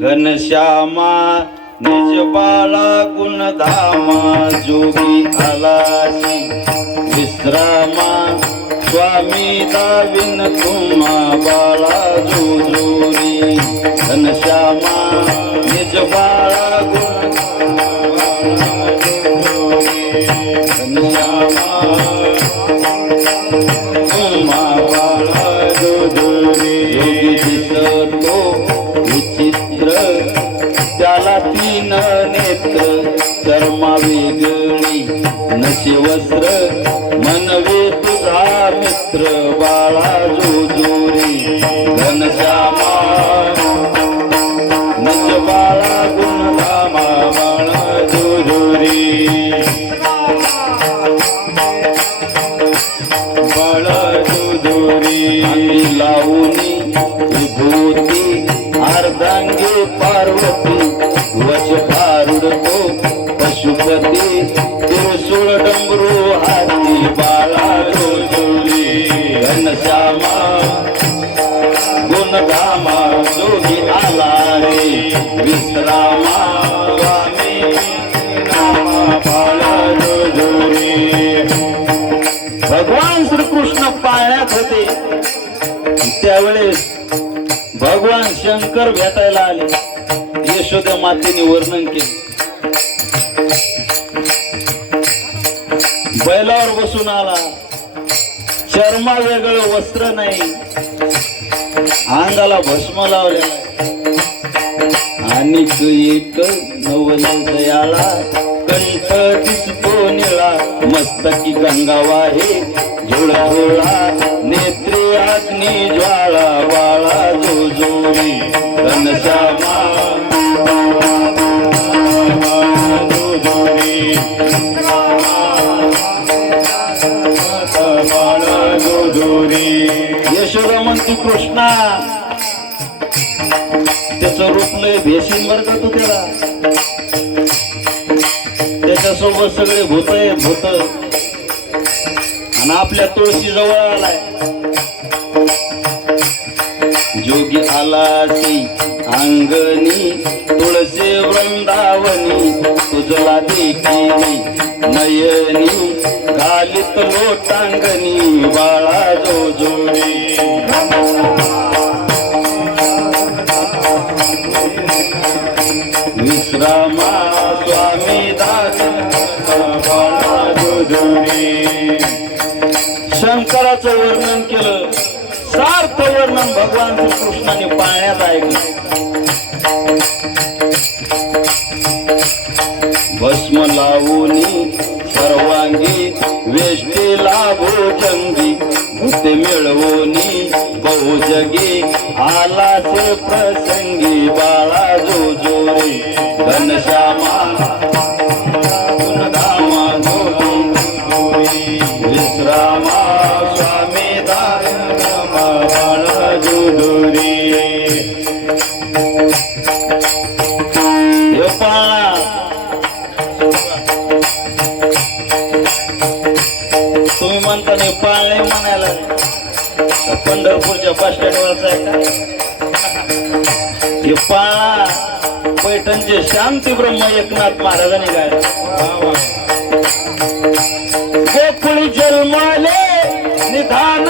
घनश्यामा निज बाळा गुणधामा जोगी आलासी विश्रामा स्वामी दाविन तुम्हा बाळा जोजोरी. घनश्यामा निजबाळा गुण घनश्यामा वस्त्र मनवे तुझा मित्र बाळा जोजोरी घनश्यामा निज बाळा गुणधामा बाळा जोजोरी. बळदुरी लावणी विभूती अर्धांगी पार्वती गुणधामा जोगी आला रे. विश्रामा स्वामी नामा बाळा जोजुरी भगवान श्रीकृष्ण पाळण्यात होते. त्यावेळेस भगवान शंकर भेटायला आले. यशोदा मातेने वर्णन केले. बैलावर बसून आला. चर्मा वेगळं वस्त्र नाही. अंगाला भस्म लावलेला आणि तू एक नवल दयाळा कंठ दिसतो निळा. मस्तकी गंगा वाहे झोळा नेत्री अग्नी ज्वाळा वाळा जो जोरी घनश्यामा जो तू कृष्णा त्याच रूप लय भेशीन बर का तू त्याला? त्याच्यासोबत सगळे भूत आहेत भूत. आणि आपल्या तुळशी जवळ आलाय. जोगी आलासी अंगणी तुळशी वृंदावनी तुझला देखी नयनी घालित लोटांगणी बाळा गौरी. शंकराचं वर्णन केलं सार्थ वर्णन भगवान श्रीकृष्णाने पाळण्यात ऐकलं. भस्म लावूनी सर्वांगी वेष्टीला भोजंगी भूते मिळवूनी बहुजगी आलाचे प्रसंगी बाळा तुम्ही म्हणता नाही पाळणे म्हणायला पंढरपूरच्या बस स्टँडवरचा आहे का हे पाळणा पैठणचे शांती ब्रह्म एकनाथ महाराजांनी गायला ದಾನ